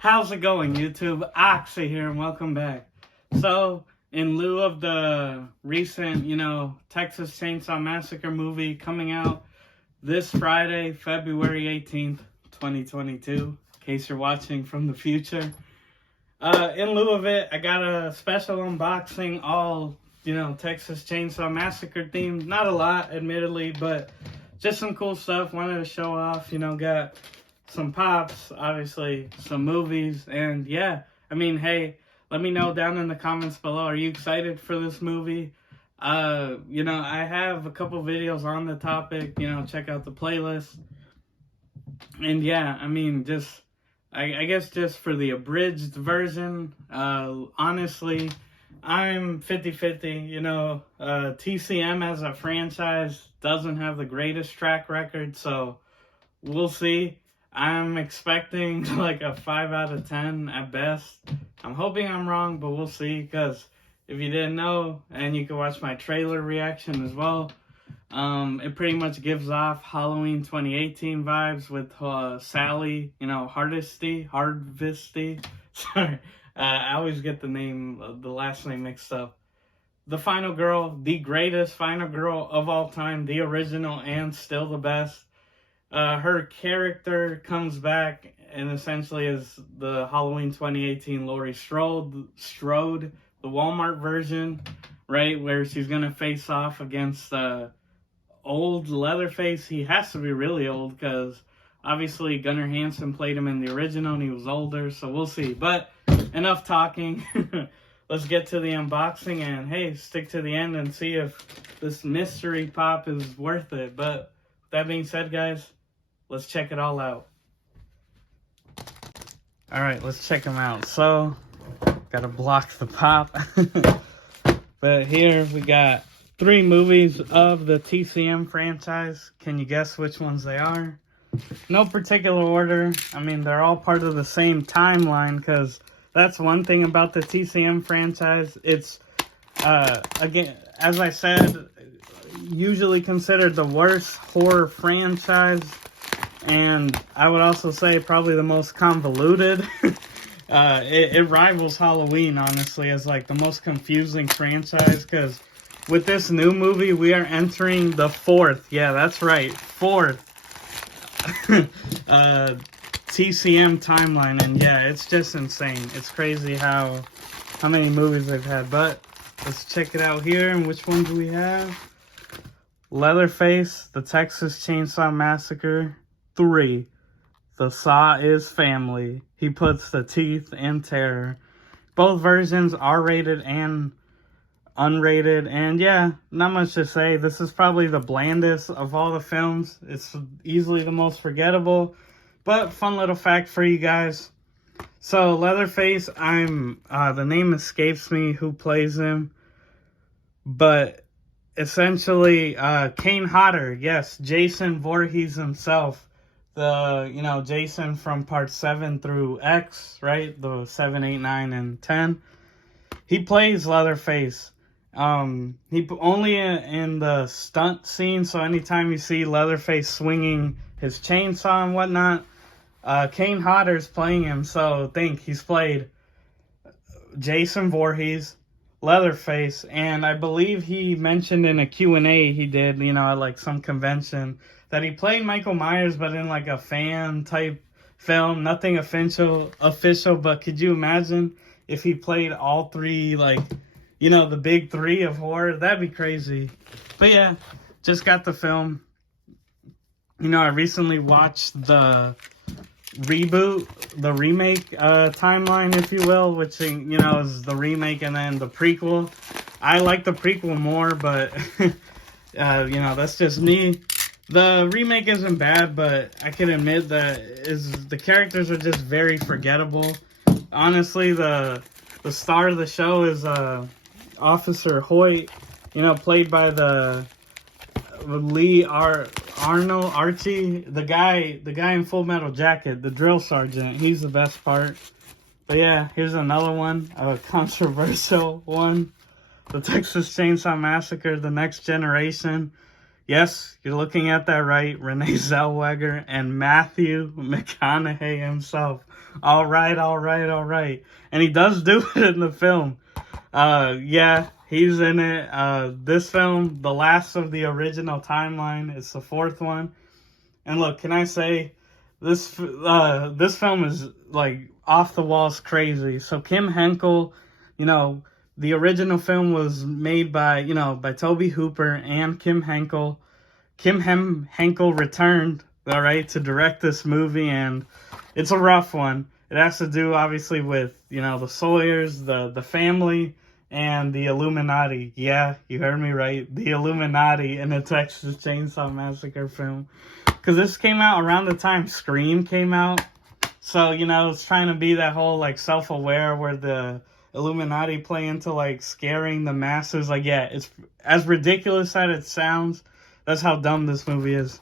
How's it going, YouTube? Oxy here, and welcome back. So, in lieu of the recent, Texas Chainsaw Massacre movie coming out this Friday, February 18th, 2022, in case you're watching from the future, in lieu of it, I got a special unboxing, all, Texas Chainsaw Massacre themed. Not a lot, admittedly, but just some cool stuff. Wanted to show off, got some pops, obviously some movies, and yeah, hey, let me know down in the comments below, are you excited for this movie? I have a couple videos on the topic, check out the playlist. And yeah, I guess just for the abridged version, honestly, I'm 50-50, TCM as a franchise doesn't have the greatest track record, so we'll see. I'm expecting like a 5 out of 10 at best. I'm hoping I'm wrong, but we'll see, because if you didn't know, and you can watch my trailer reaction as well, it pretty much gives off Halloween 2018 vibes with Sally, Hardesty. Sorry, I always get the last name mixed up. The final girl, the greatest final girl of all time, the original and still the best. Her character comes back and essentially is the Halloween 2018 Laurie Strode, the Walmart version, right, where she's gonna face off against old Leatherface. He has to be really old, because obviously Gunnar Hansen played him in the original and he was older, so we'll see. But enough talking. Let's get to the unboxing, and hey, stick to the end and see if this mystery pop is worth it. But with that being said, guys, let's check it all out. Alright, let's check them out. So, gotta block the pop. But here we got 3 movies of the TCM franchise. Can you guess which ones they are? No particular order. They're all part of the same timeline, because that's one thing about the TCM franchise. It's, again, as I said, usually considered the worst horror franchise, and I would also say probably the most convoluted. It rivals Halloween, honestly, as like the most confusing franchise, because with this new movie, we are entering the 4th, yeah, that's right, 4th TCM timeline, and yeah, it's just insane. It's crazy how many movies they've had. But let's check it out here. And which one do we have? Leatherface, The Texas Chainsaw Massacre 3. The Saw is family. He puts the teeth in terror. Both versions are rated and unrated, and yeah, not much to say. This is probably the blandest of all the films. It's easily the most forgettable, but fun little fact for you guys. So Leatherface, the name escapes me who plays him, but essentially Kane Hodder, yes, Jason Voorhees himself, the Jason from part 7 through X, right, the 7, 8, 9, and 10. He plays Leatherface. He only in the stunt scene, so anytime you see Leatherface swinging his chainsaw and whatnot, Kane Hodder's playing him. So think he's played Jason Voorhees, Leatherface, and I believe he mentioned in a Q&A he did, at like some convention, that he played Michael Myers, but in like a fan type film, nothing official. But could you imagine if he played all 3, like, the big 3 of horror? That'd be crazy. But yeah, just got the film. I recently watched the reboot, the remake timeline, if you will, which, is the remake and then the prequel. I like the prequel more, but, that's just me. The remake isn't bad, but I can admit that the characters are just very forgettable. Honestly, the star of the show is Officer Hoyt, played by the Lee Archie, the guy in Full Metal Jacket, the drill sergeant. He's the best part. But yeah, here's another one, a controversial one. The Texas Chainsaw Massacre, The Next Generation. Yes, you're looking at that right. Renee Zellweger and Matthew McConaughey himself. All right, all right, all right. And he does do it in the film. Yeah, he's in it. This film, the last of the original timeline, it's the fourth one. And look, can I say, this film is like off the walls crazy. So Kim Henkel, you know, the original film was made by, by Tobe Hooper and Kim Henkel. Henkel returned, all right, to direct this movie, and it's a rough one. It has to do, obviously, with, the Sawyers, the family, and the Illuminati. Yeah, you heard me right. The Illuminati in the Texas Chainsaw Massacre film. Because this came out around the time Scream came out. So, it's trying to be that whole, like, self-aware where the Illuminati play into, like, scaring the masses. Like, yeah, it's as ridiculous as it sounds. That's how dumb this movie is.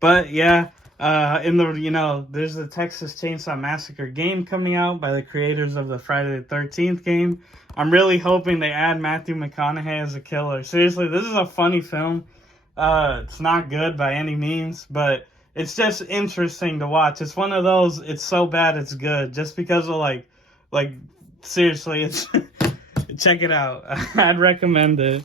But, yeah, there's the Texas Chainsaw Massacre game coming out by the creators of the Friday the 13th game. I'm really hoping they add Matthew McConaughey as a killer. Seriously, this is a funny film. It's not good by any means, but it's just interesting to watch. It's one of those, it's so bad it's good, just because of like seriously, it's check it out. I'd recommend it.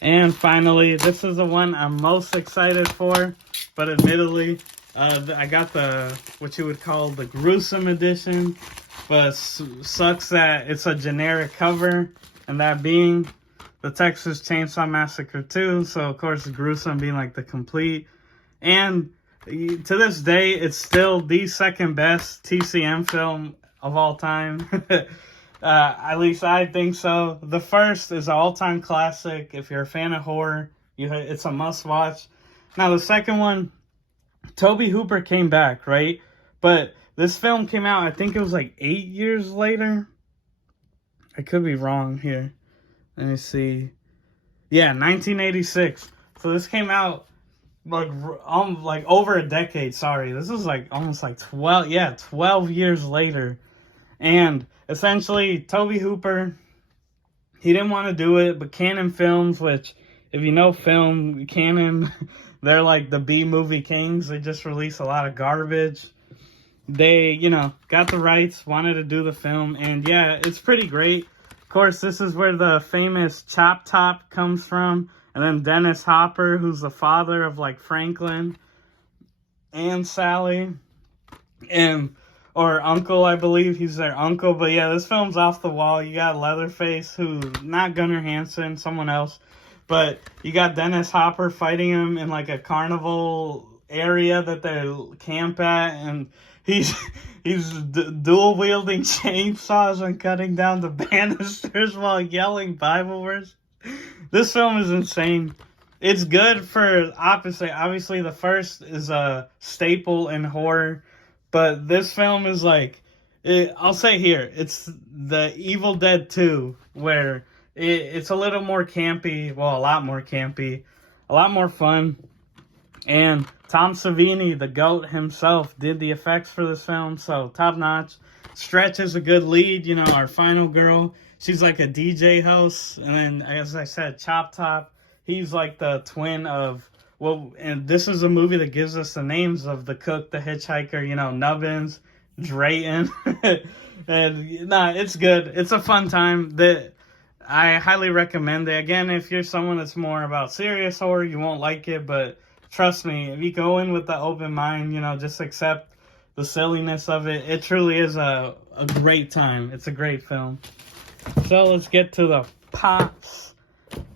And finally, this is the one I'm most excited for, but admittedly, I got what you would call the gruesome edition, but sucks that it's a generic cover, and that being the Texas Chainsaw Massacre 2, so of course gruesome being like the complete. And to this day, it's still the second best TCM film of all time. At least I think so. The first is an all-time classic. If you're a fan of horror, it's a must-watch. Now, the second one, Tobe Hooper came back, right? But this film came out, I think it was like 8 years later. I could be wrong here. Let me see. Yeah, 1986. So this came out like over a decade. Sorry, this is like almost like 12 years later. And essentially, Tobe Hooper, he didn't want to do it, but Canon Films, which if you know film, Canon, they're like the B-movie kings. They just release a lot of garbage. They, got the rights, wanted to do the film, and yeah, it's pretty great. Of course, this is where the famous Chop Top comes from. And then Dennis Hopper, who's the father of, like, Franklin and Sally. Or uncle, I believe. He's their uncle. But, yeah, this film's off the wall. You got Leatherface, who, not Gunnar Hansen, someone else. But you got Dennis Hopper fighting him in, like, a carnival area that they camp at. And he's dual-wielding chainsaws and cutting down the banisters while yelling Bible verse. This film is insane. It's good for opposite. Obviously, the first is a staple in horror. But this film is like, I'll say here, it's the Evil Dead 2, where it's a little more campy. Well, a lot more campy. A lot more fun. And Tom Savini, the GOAT himself, did the effects for this film, so top notch. Stretch is a good lead, our final girl. She's like a DJ host. And then, as I said, Chop Top, he's like the twin of, and this is a movie that gives us the names of the cook, the hitchhiker, Nubbins, Drayton. And, it's good. It's a fun time. I highly recommend it. Again, if you're someone that's more about serious horror, you won't like it, but trust me, if you go in with the open mind, just accept the silliness of it. It truly is a great time. It's a great film. So let's get to the pops.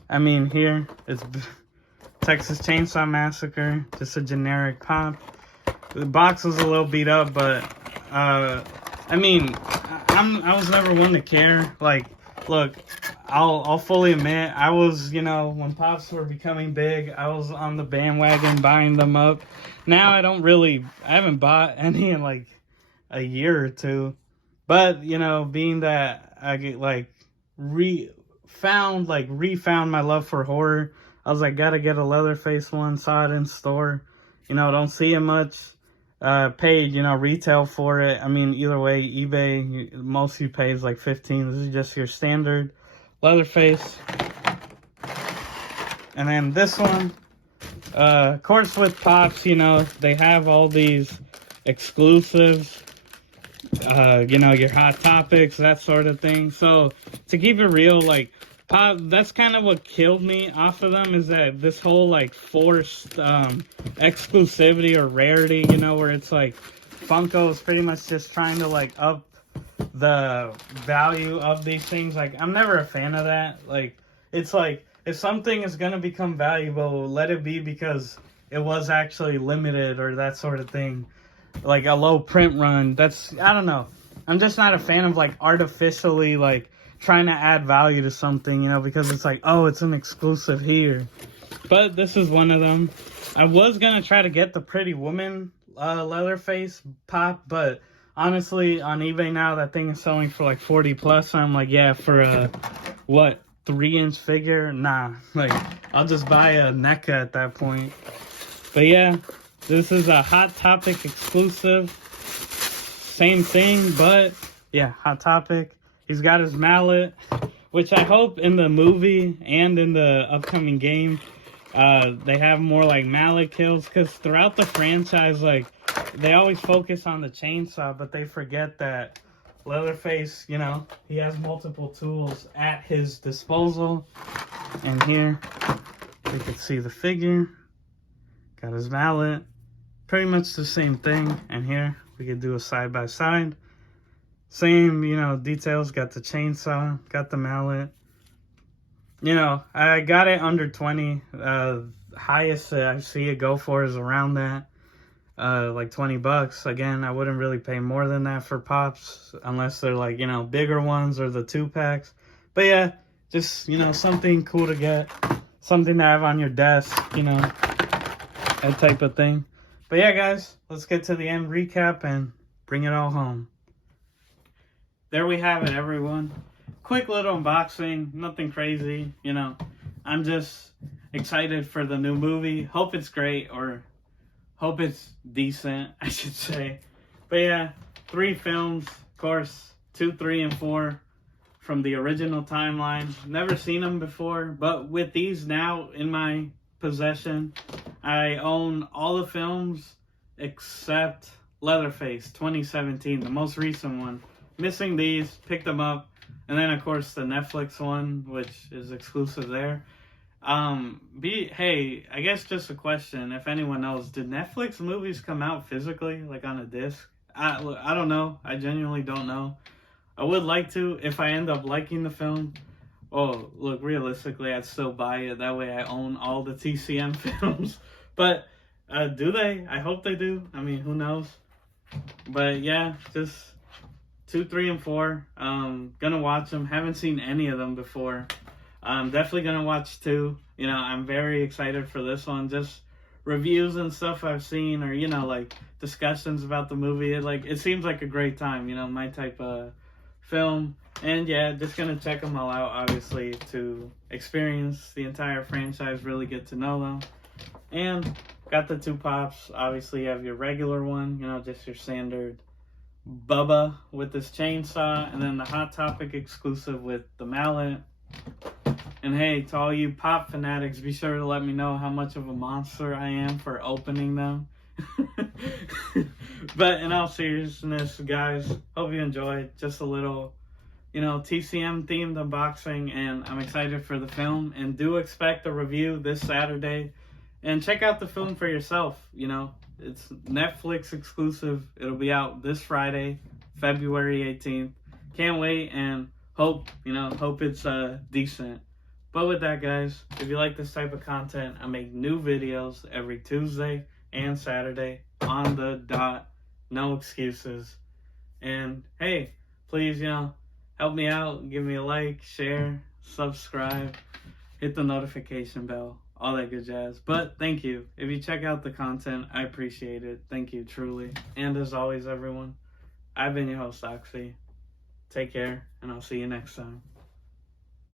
I mean, here it's Texas Chainsaw Massacre, just a generic pop. The box was a little beat up, but I was never one to care. Like, look, I'll fully admit, I was, when pops were becoming big, I was on the bandwagon buying them up. Now I haven't bought any in like a year or two. But, being that I get refound my love for horror, I was like, gotta get a Leatherface one, saw it in store. Don't see it much. Paid, retail for it. I mean, either way, eBay, most you pay is like $15. This is just your standard Leatherface. And then this one, of course, with Pops, you know, they have all these exclusives, you know, your Hot Topics, that sort of thing. So to keep it real, like, Pop, that's kind of what killed me off of them, is that this whole like forced exclusivity or rarity, you know, where it's like Funko is pretty much just trying to like up the value of these things. Like, I'm never a fan of that. Like, it's like, if something is gonna become valuable, let it be because it was actually limited or that sort of thing. Like a low print run, that's, I don't know. I'm just not a fan of like artificially like trying to add value to something, you know, because it's like, oh, it's an exclusive here. But this is one of them. I was gonna try to get the Pretty Woman Leatherface Pop, but honestly, on eBay now, that thing is selling for like 40 plus. I'm like, yeah, for a what, 3-inch figure? Nah, like, I'll just buy a NECA at that point. But yeah, this is a Hot Topic exclusive. Same thing, but yeah, Hot Topic. He's got his mallet, which I hope in the movie and in the upcoming game, they have more like mallet kills, because throughout the franchise, like, they always focus on the chainsaw, but they forget that Leatherface, you know, he has multiple tools at his disposal. And here, you can see the figure. Got his mallet. Pretty much the same thing. And here, we can do a side-by-side. Same, you know, details. Got the chainsaw. Got the mallet. You know, I got it under 20. Highest I see it go for is around that. Like 20 bucks. Again, I wouldn't really pay more than that for Pops unless they're like, you know, bigger ones or the 2-packs. But yeah, just, you know, something cool to get. Something to have on your desk, you know, that type of thing. But yeah, guys, let's get to the end recap and bring it all home. There we have it, everyone. Quick little unboxing, nothing crazy, you know. I'm just excited for the new movie. Hope it's great, or hope it's decent, I should say. But yeah, 3 films, of course, 2, 3, and 4 from the original timeline. Never seen them before, but with these now in my possession, I own all the films except Leatherface 2017, the most recent one. Missing these, picked them up, and then of course the Netflix one, which is exclusive there. Hey, I guess just a question, if anyone knows, did Netflix movies come out physically, like on a disc? I don't know. I genuinely don't know. I would like to, if I end up liking the film. Oh, look, realistically, I'd still buy it. That way I own all the TCM films. But, do they? I hope they do. I mean, who knows? But yeah, just 2, 3, and 4. Gonna watch them. Haven't seen any of them before. I'm definitely gonna watch 2. You know, I'm very excited for this one. Just reviews and stuff I've seen, or, you know, like discussions about the movie. It seems like a great time, you know, my type of film. And yeah, just gonna check them all out, obviously, to experience the entire franchise, really get to know them. And got the 2 Pops. Obviously, you have your regular one, you know, just your standard Bubba with this chainsaw, and then the Hot Topic exclusive with the mallet. And hey, to all you Pop fanatics, be sure to let me know how much of a monster I am for opening them. But in all seriousness, guys, hope you enjoyed. Just a little, you know, TCM themed unboxing, and I'm excited for the film, and do expect a review this Saturday. And check out the film for yourself, you know. It's Netflix exclusive. It'll be out this Friday, February 18th. Can't wait, and hope it's decent. But with that, guys, if you like this type of content, I make new videos every Tuesday and Saturday on the dot. No excuses. And hey, please, you know, help me out. Give me a like, share, subscribe, hit the notification bell, all that good jazz. But thank you. If you check out the content, I appreciate it. Thank you, truly. And as always, everyone, I've been your host, Oxy. Take care, and I'll see you next time.